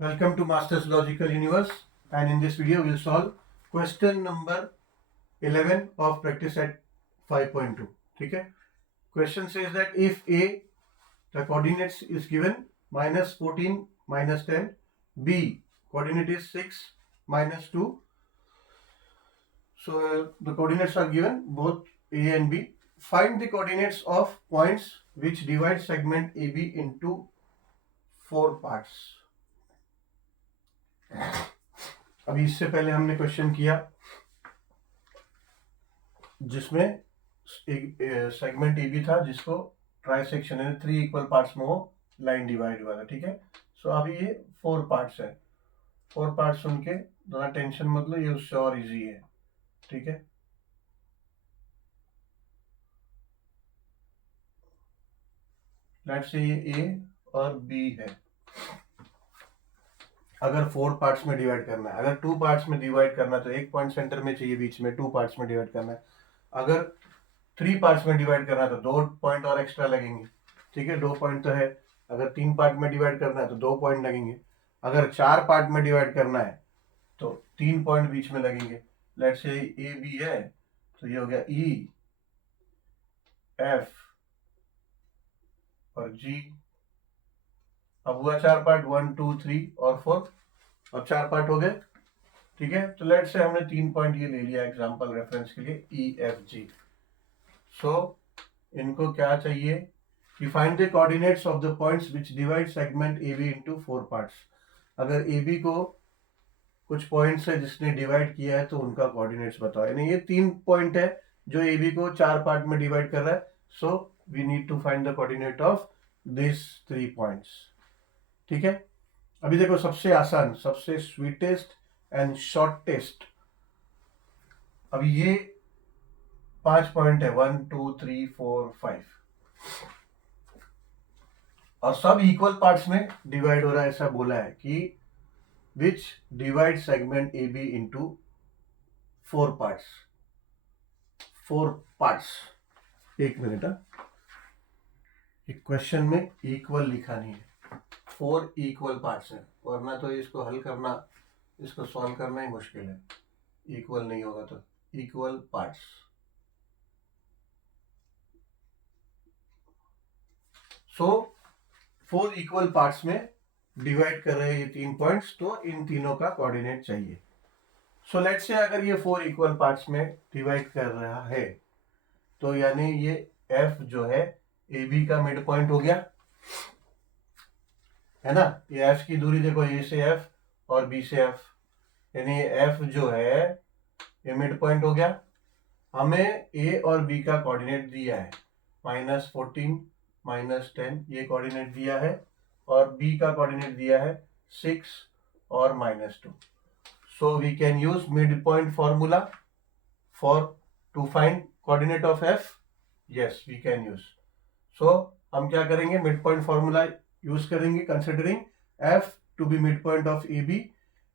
Welcome to Masters Logical Universe, and in this video we'll solve question number 11 of practice set 5.2. ठीक है. Question says that if A, the coordinates is given -14 -10, B coordinate is 6 -2. So the coordinates are given both A and B. Find the coordinates of points which divide segment AB into 4 parts. अभी इससे पहले हमने question किया जिसमें एक segment A B था जिसको try section है 3 इक्वल पार्ट्स में वो लाइन डिवाइड हुआ था. ठीक है. सो अभी ये 4 पार्ट्स है. 4 पार्ट्स सुन के ज़्यादा टेंशन मतलब ये उससे और इजी है. ठीक है. लेट्स से ये ए और बी है. अगर 4 पार्ट्स में डिवाइड करना है, अगर 2 पार्ट्स में डिवाइड करना है तो एक पॉइंट सेंटर में चाहिए बीच में. 2 पार्ट्स में डिवाइड करना है. अगर 3 पार्ट्स में डिवाइड करना है तो 2 पॉइंट और एक्स्ट्रा लगेंगे. ठीक है. 2 पॉइंट तो है. अगर 3 पार्ट में डिवाइड करना है तो 2 पॉइंट लगेंगे. अगर 4 पार्ट में डिवाइड करना है तो 3 पॉइंट बीच में लगेंगे. लेट्स से ए बी है तो ये हो गया ई एफ और जी. अब हुआ 4 पार्ट, 1 2 3 और 4. अब 4 पार्ट हो गए. ठीक है. तो लेट्स से हमने 3 पॉइंट ये ले लिया एग्जांपल रेफरेंस के लिए ई एफ जी. सो इनको क्या चाहिए कि find the coordinates of the points which divide segment A B into 4 parts. अगर ए बी को कुछ पॉइंट्स है जिसने डिवाइड किया है तो उनका कोऑर्डिनेट्स बताओ. यानी ये 3 पॉइंट है जो ए बी को 4 पार्ट में डिवाइड कर रहा है. So we need to find the coordinate of this 3 points. ठीक है. अभी देखो सबसे आसान, सबसे स्वीटेस्ट एंड शॉर्टेस्ट. अभी ये 5 पॉइंट है 1 2 3 4 5 और सब इक्वल पार्ट्स में डिवाइड हो रहा है. ऐसा बोला है कि which divide segment A B into 4 parts. 4 parts. एक मिनट. क्वेश्चन में इक्वल लिखा नहीं है. 4 इक्वल पार्ट्स है, वरना तो इसको हल करना, इसको सॉल्व करना ही मुश्किल है. इक्वल नहीं होगा तो इक्वल पार्ट्स. सो 4 इक्वल पार्ट्स में डिवाइड कर रहे हैं ये 3 पॉइंट्स. तो इन तीनों का कोऑर्डिनेट चाहिए. सो लेट्स से अगर ये 4 इक्वल पार्ट्स में डिवाइड कर रहा है तो यानी ये एफ जो है ए बी का मिड पॉइंट हो गया है ना. ये एफ की दूरी देखो, ए से एफ और बी से एफ, यानी एफ जो है ये मिड पॉइंट हो गया. हमें ए और बी का कोऑर्डिनेट दिया है -14 -10 ये कोऑर्डिनेट दिया है और बी का कोऑर्डिनेट दिया है 6 और -2. So we can use midpoint formula for to find coordinate of F. Yes we can use. So हम क्या करेंगे, मिड पॉइंट फॉर्मूला यूज करेंगे considering F to be midpoint of A B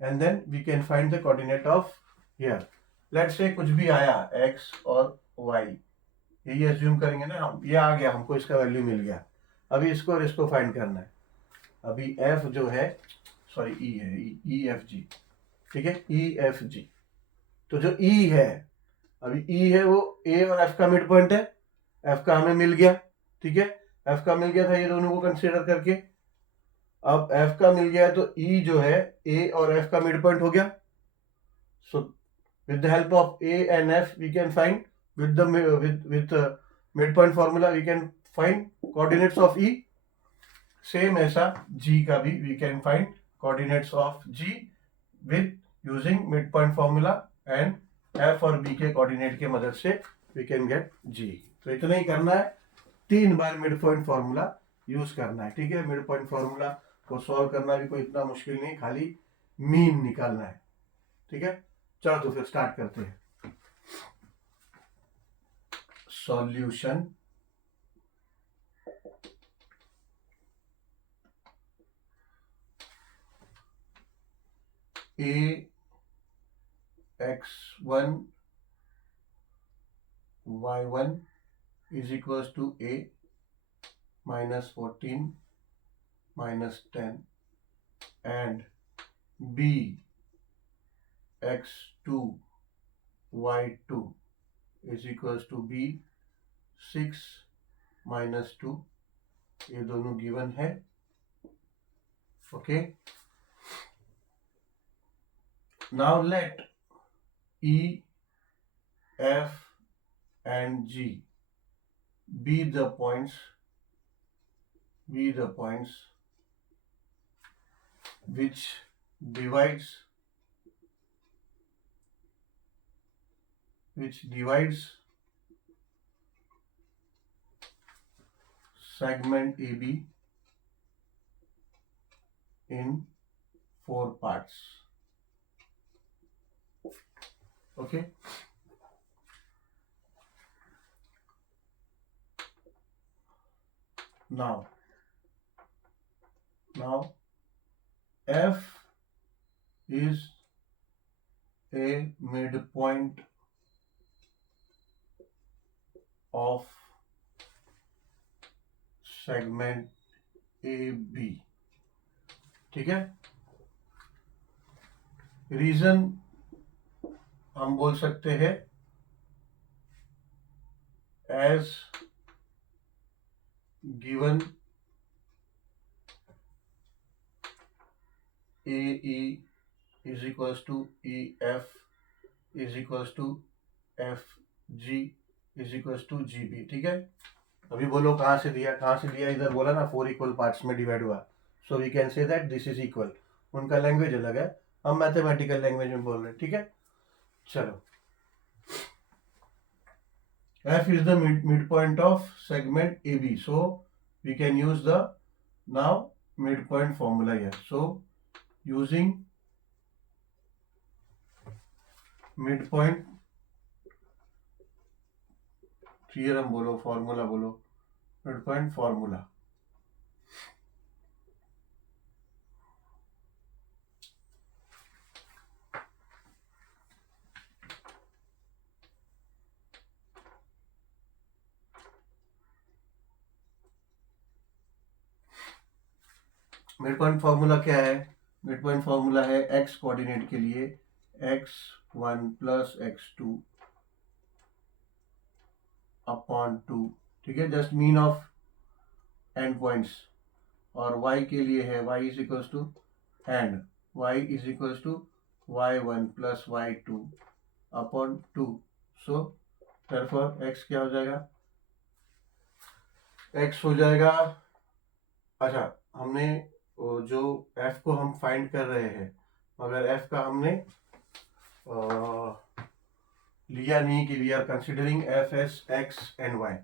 and then we can find the coordinate of here. Let's say कुछ भी आया x और y, यही assume करेंगे ना हम. ये आ गया, हमको इसका वैल्यू मिल गया. अभी इसको और इसको फाइंड करना है. अभी f जो है, सॉरी e है, ई एफ जी. ठीक है. E F G. तो जो e है, अभी e है वो a और f का मिड पॉइंट है. f का हमें मिल गया. ठीक है. f का मिल गया था ये दोनों को कंसीडर करके. अब f का मिल गया तो e जो है a और f का मिड पॉइंट हो गया. सो with the help of a and f we can find with the midpoint formula we can find coordinates of e. same ऐसा g का भी we can find coordinates of g with using midpoint formula and f और b के coordinate के मदद से we can get g. तो इतना ही करना है. 3 बार midpoint formula यूज करना है. ठीक है. midpoint formula को सॉल्व करना भी कोई इतना मुश्किल नहीं, खाली मीन निकालना है. ठीक है. चलो तो फिर स्टार्ट करते हैं. Solution. A x1 y1 is equals to a -14 -10 and b x2 y2 is equals to b 6 minus 2, ये दोनों गिवन है. Okay, now let E, F and G be the points which divides segment AB in 4 parts. Okay, now F is a midpoint of segment AB. ठीक है, reason हम बोल सकते हैं as given AE is equals to EF is equals to FG is equals to GB. ठीक है, अभी बोलो कहाँ से दिया, इधर बोला ना 4 इक्वल पार्ट्स में डिवाइड हुआ, so we can say that this is equal. उनका लैंग्वेज अलग है, हम मैथमेटिकल लैंग्वेज में बोल रहे हैं. ठीक है, चलो, F is the midpoint of segment AB, so we can use the now midpoint formula here. So using midpoint theorem बोलो, फॉर्मूला बोलो, midpoint formula. मिडपॉइंट फार्मूला क्या है? मिडपॉइंट फार्मूला है x कोऑर्डिनेट के लिए x1 प्लस x2 अपॉन 2. ठीक है, just mean of end points. और y के लिए है y is equals to and y is equals to y1 plus y2 upon 2. So therefore x क्या हो जाएगा? x हो जाएगा, अच्छा हमने जो f को हम फाइंड कर रहे हैं, मगर f का हमने लिया नहीं कि we are considering F S X and Y.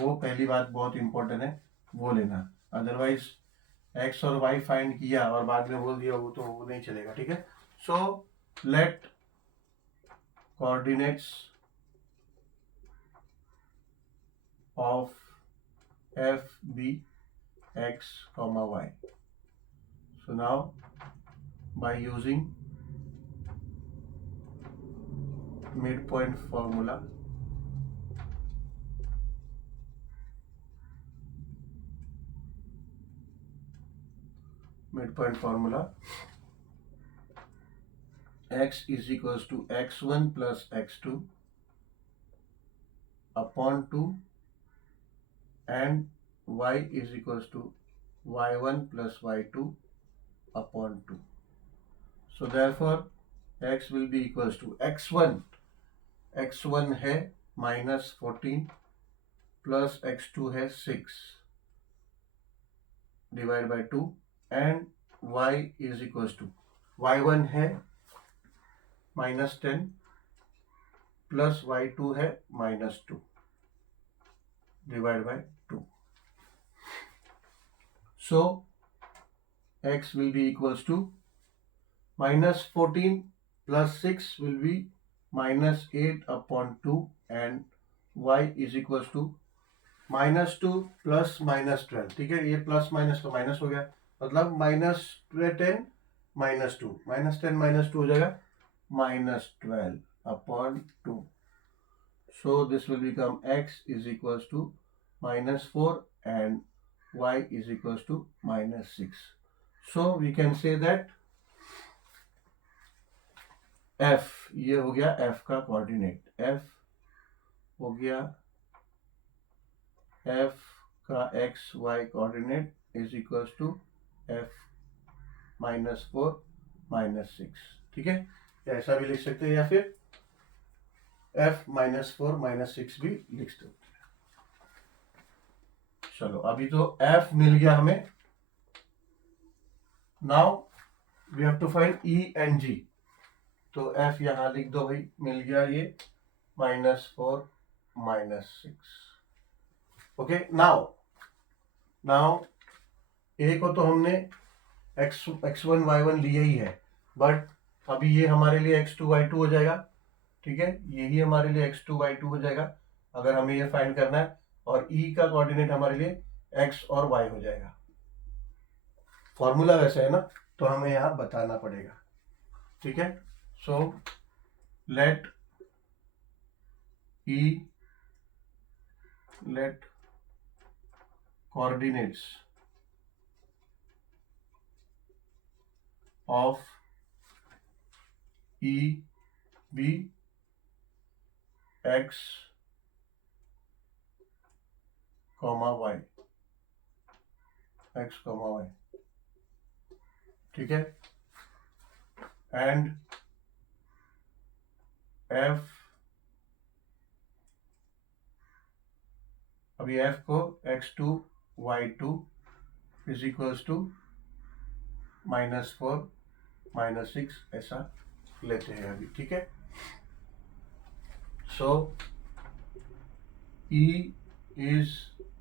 वो पहली बात बहुत इंपॉर्टेंट है, वो लेना. अदरवाइज x और y फाइंड किया और बाद में बोल दिया, वो नहीं चलेगा. ठीक है, so let coordinates of f be x comma y. So now by using midpoint formula, x is equals to x1 plus x2 upon 2 and y is equals to y1 plus y2 upon 2. So therefore x will be equals to x1 है minus 14 plus x2 है 6 divided by 2 and y is equals to y1 है minus 10 plus y2 है minus 2 divided by 2. So x will be equals to minus 14 plus 6 will be minus 8 upon 2 and y is equals to minus 2 plus minus 12. ठीक है, ये plus minus तो minus हो गया, मतलब minus 10 minus 2, minus 10 minus 2 हो जाएगा minus 12 upon 2. So this will become x is equals to minus 4 and y is equals to minus 6. So we can say that F, ये हो गया एफ का कोऑर्डिनेट, एफ हो गया एफ का X Y coordinate is equals to F -4 -6, ठीक है, ऐसा भी लिख सकते हैं या फिर f -4 -6 भी लिख सकते हैं। चलो अभी तो f मिल गया हमें, now we have to find e and g, तो f यहां लिख दो भाई, मिल गया ये -4 -6। ओके, नाउ a को तो हमने x1 y1 लिया ही है, बट अभी ये हमारे लिए x2 y2 हो जाएगा, ठीक है, यही हमारे लिए x2 y2 हो जाएगा अगर हमें ये फाइंड करना है, और e का कोऑर्डिनेट हमारे लिए x और y हो जाएगा। फॉर्मूला वैसे है ना, तो हमें यहां बताना पड़ेगा, ठीक है। So let coordinates of e be x, y, x, y, ठीक है, एंड f, अभी f को x2 y2 is equals to -4 -6 ऐसा लेते हैं अभी, ठीक है। सो E is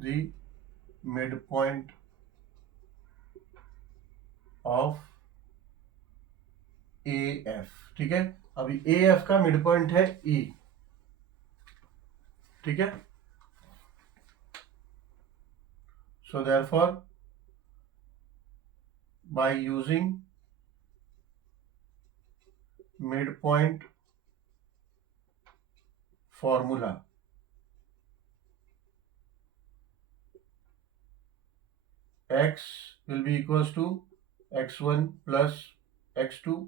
the mid point of AF, ठीक है, अभी AF का मिड पॉइंट है E, ठीक है। So therefore by using mid point formula, x will be equals to x1 plus x2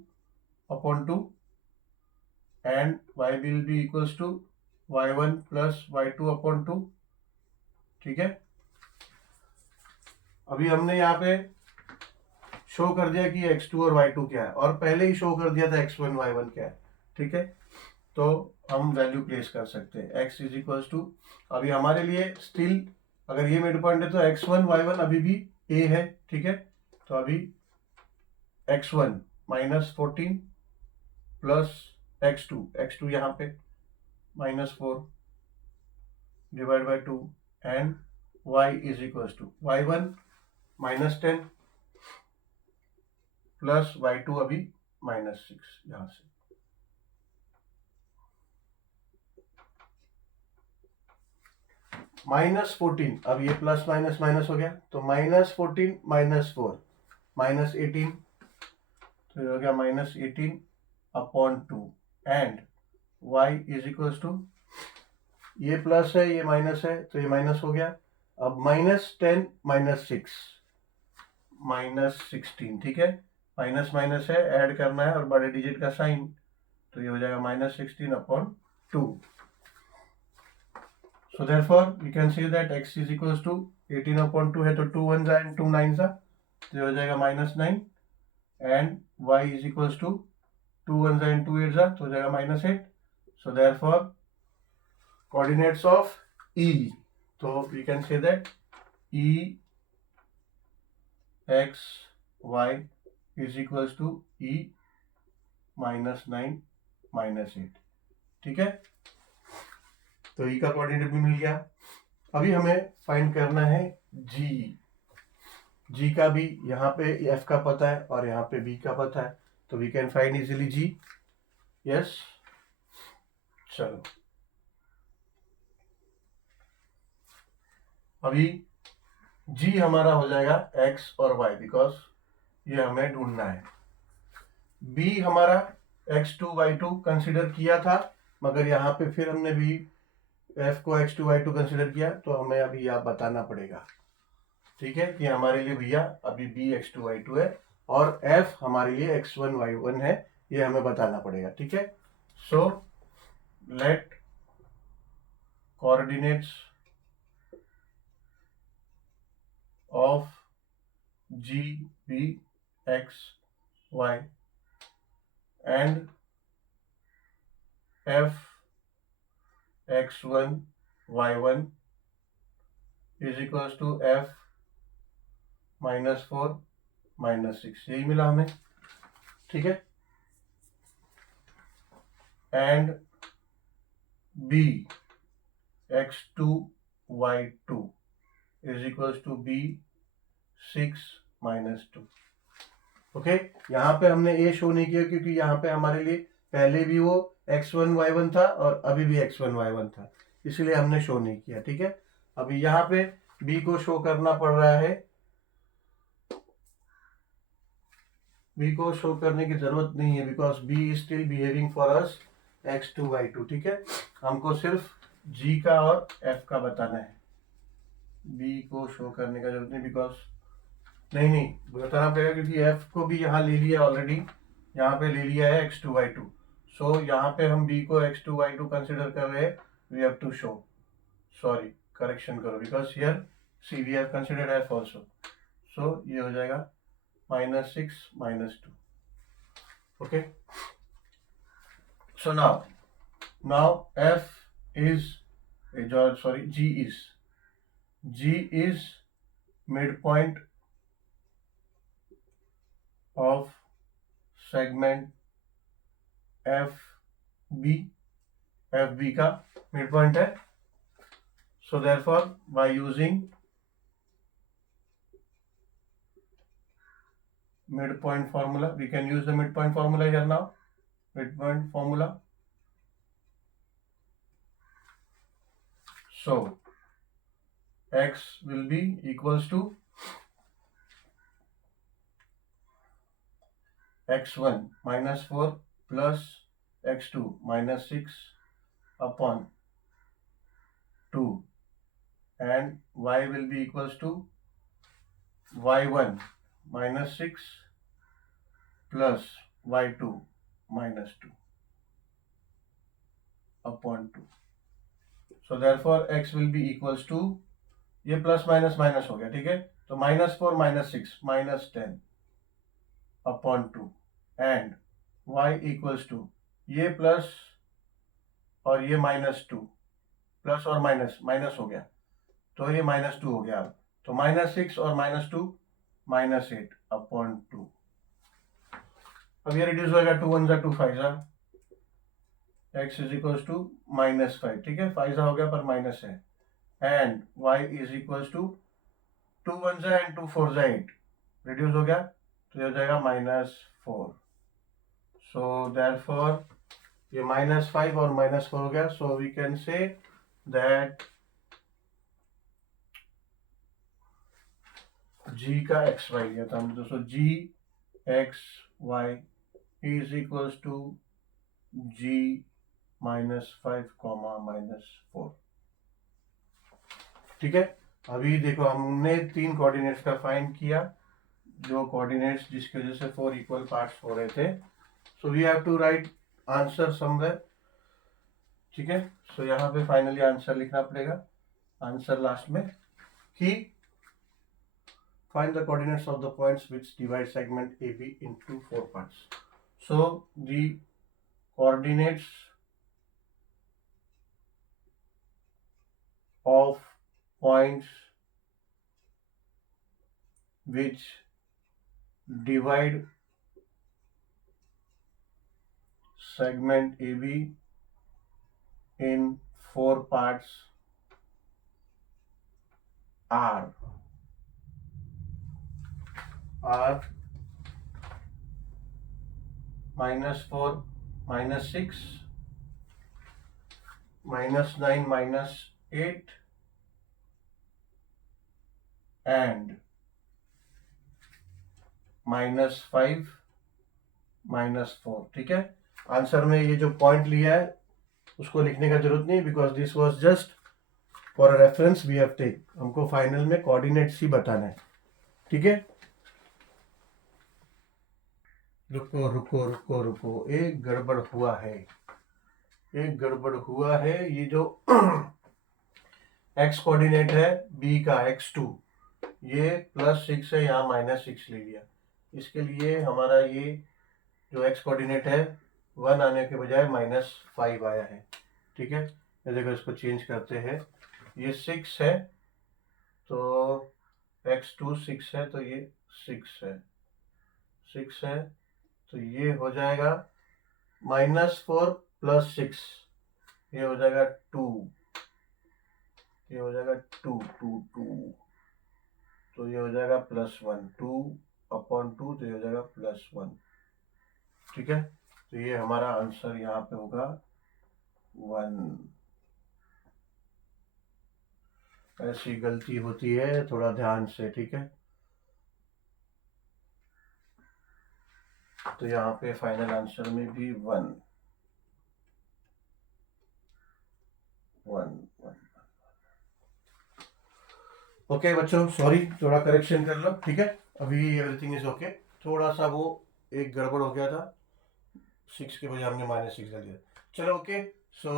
upon 2 and y will be equals to y1 plus y2 upon 2, ठीक है। अभी हमने यहाँ पे शो कर दिया कि x2 और y2 क्या है, और पहले ही शो कर दिया था x1 y1 क्या है, ठीक है, तो हम वैल्यू प्लेस कर सकते हैं। x इज इक्वल्स टू, अभी हमारे लिए स्टिल अगर ये मिड पॉइंट है तो x1 y1 अभी भी a है, ठीक है, तो अभी x1 -14 प्लस x2 यहाँ पे -4 divide by 2 and y is equals to y1 -10 plus y2 अभी -6, यहां से -14, अब ये प्लस माइनस माइनस हो गया, तो -14 -4 -18, तो ये हो गया -18 upon 2 and y is equals to, ये प्लस है ये माइनस है तो ये माइनस हो गया, अब -10 -6 -16, ठीक है, माइनस माइनस है, ऐड करना है और बड़े डिजिट का साइन, तो ये हो जाएगा -16 upon 2। So therefore we can say that x is equals to 18 upon 2 है तो 2 1 and 2 9 सा, तो हो जाएगा -9 and y is equals to 2 1 and 2 8 सा, तो हो जाएगा -8। So therefore coordinates of E, तो we can say that E x y is equals to E -9 -8, ठीक है, तो ई का कोऑर्डिनेट भी मिल गया। अभी हमें फाइंड करना है जी का भी यहाँ पे एफ का पता है और यहाँ पे बी का पता है, तो we can find easily G, yes. चलो अभी जी हमारा हो जाएगा एक्स और वाई, बिकॉज ये हमें ढूंढना है। बी हमारा x2 y2 कंसिडर किया था, मगर यहाँ पे फिर हमने भी f को x2 y2 कंसिडर किया, तो हमें अभी यह बताना पड़ेगा, ठीक है, कि हमारे लिए भैया अभी b x2 y2 है और f हमारे लिए x1 y1 है, ये हमें बताना पड़ेगा, ठीक है। So let coordinates of g be x y and f x1 y1 is equals to f -4 -6, यही मिला हमें, ठीक है। And b x2 y2 is equals to b 6 -2। Okay, यहाँ पे हमने ये शो नहीं किया क्योंकि यहाँ पे हमारे लिए पहले भी वो x1 y1 था और अभी भी x1 y1 था, इसलिए हमने शो नहीं किया, ठीक है। अभी यहाँ पे b को शो करना पड़ रहा है, b को शो करने की जरूरत नहीं है because b is still behaving for us x2 y2, ठीक है। हमको सिर्फ g का और f का बताना है, b को शो करने का जरूरत नहीं बिकॉज नहीं बताना पड़ेगा क्योंकि f को भी यहाँ ले लिया ऑलरेडी, यहाँ पे ले लिया है x2 y2। सो यहाँ पे हम b को x2 y2 कंसिडर कर रहे हैं, we have to show, sorry correction करो because here see we have considered f also. So ये हो जाएगा -6 -2, okay. So now f is g is midpoint of segment FB का midpoint है। So therefore by using midpoint formula, we can use the midpoint formula here now, midpoint formula। So x will be equals to x1 -4 plus x2 -6 upon 2 and y will be equals to y1 -6 plus y2 -2 upon 2। So therefore x will be equals to, ये plus minus minus हो गया, ठीक है। तो -4 -6 -10 upon 2 and y equals to ये plus और ये -2, plus और माइनस माइनस हो गया तो ये -2 हो गया। अब तो -6 और -2 -8 अपॉन 2। अब ये रिड्यूस होगा, 2 1 2 5 x इज इक्वल्स टू -5, ठीक है। 5 हो गया पर माइनस है and y is equals to 2 1 एंड 2 4 8, रिड्यूस हो गया तो ये हो जाएगा -4। सो देयरफॉर ये -5 और -4 हो गया। So we can say that g का xy लिया था हमने, दोस्तों g x y is equals to g -5, -4, ठीक है। अभी देखो हमने 3 कोऑर्डिनेट्स का फाइंड किया, जो कोऑर्डिनेट्स जिसकी वजह से 4 इक्वल पार्ट्स हो रहे थे। So we have to write answer somewhere, ठीक है। सो यहाँ पे फाइनली आंसर लिखना पड़ेगा, आंसर लास्ट में कि find the coordinates of the points which divide segment AB into 4 parts। So the coordinates of points which divide segment AB in 4 parts are -4 -6 -9 -8 and -5 -4, ठीक है। आंसर में ये जो पॉइंट लिया है उसको लिखने का जरूरत नहीं because this was just for a reference we have take, हमको फाइनल में कोऑर्डिनेट्स ही बताना है, ठीक है। रुको रुको रुको रुको, एक गड़बड़ हुआ है, एक गड़बड़ हुआ है। ये जो x कोऑर्डिनेट है b का x2, ये +6 है, यहाँ -6 ले लिया। इसके लिए हमारा ये जो x कोऑर्डिनेट है 1 आने के बजाय -5 आया है। ठीक है, ये देखो, इसको चेंज करते हैं। ये 6 है तो x2 6 है तो ये 6 है, 6 है तो ये हो जाएगा -4 + 6, ये हो जाएगा 2, ये हो जाएगा 2 2 2, तो ये हो जाएगा +1, 2/2, तो ये हो जाएगा +1। ठीक है, तो ये हमारा आंसर यहाँ पे होगा 1। ऐसी गलती होती है, थोड़ा ध्यान से। ठीक है, तो यहाँ पे फाइनल आंसर में भी 1 1 1। ओके बच्चों, सॉरी, थोड़ा करेक्शन कर लो। ठीक है, अभी एवरीथिंग इज ओके। थोड़ा सा वो एक गड़बड़ हो गया था, 6 के बजाय हमने -6 डाल दिया। चलो, okay. So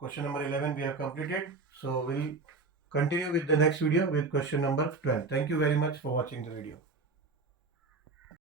question number 11 we have completed, so we'll continue with the next video with question number 12. Thank you very much for watching the video.